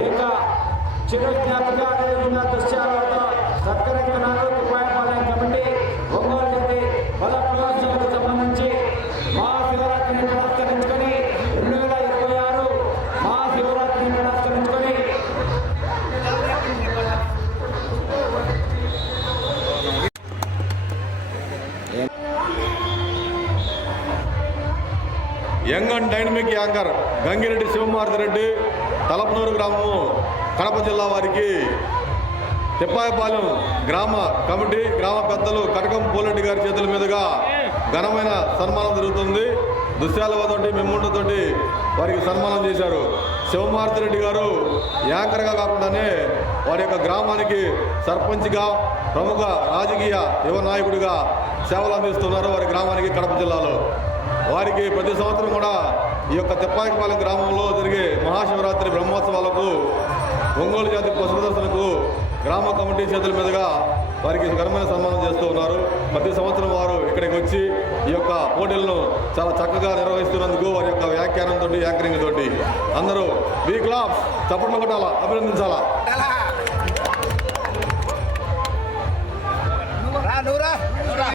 ఏక చిరజ్ఞాపిక అదేవిధంగా దృశ్యాలతో సత్కరించుకున్నారు. కుపాయపాలెం కమిటీ ఒంగోలు జిల్లా బల ప్రదర్శనకు సంబంధించి మహాశివరాత్రిని పురస్కరించుకొని 2026 మహాశివరాత్రిని పురస్కరించుకొని young and dynamic anchor Gangireddy Shivamaruthi Reddy Talapanuru గ్రామము కడప జిల్లా వారికి తిప్పాయపాలెం గ్రామ కమిటీ గ్రామ పెద్దలు కటకం పోలెడ్డి గారి చేతుల మీదుగా ఘనమైన సన్మానం జరుగుతుంది. దుశ్యాలతోటి మెమ్ముండతోటి వారికి సన్మానం చేశారు. శివమారుతి రెడ్డి గారు యాంకర్గా కాకుండానే వారి యొక్క గ్రామానికి సర్పంచ్గా ప్రముఖ రాజకీయ యువ నాయకుడిగా సేవలు అందిస్తున్నారు వారి గ్రామానికి కడప జిల్లాలో. వారికి ప్రతి సంవత్సరం కూడా ఈ యొక్క తిప్పాయపాలెం గ్రామంలో జరిగే మహాశివరాత్రి బ్రహ్మోత్సవాలకు ఒంగోలు జాతి పశు ప్రదర్శనకు గ్రామ కమిటీ చేతుల మీదుగా వారికి ఘనమైన సన్మానం చేస్తూ ఉన్నారు. ప్రతి సంవత్సరం వారు ఇక్కడికి వచ్చి ఈ యొక్క పోటీలను చాలా చక్కగా నిర్వహిస్తున్నందుకు వారి యొక్క వ్యాఖ్యానంతో యాంకరింగ్ తోటి అందరూ బీ క్లాప్స్ చప్పట్లు కొట్టాలా, అభినందించాలా.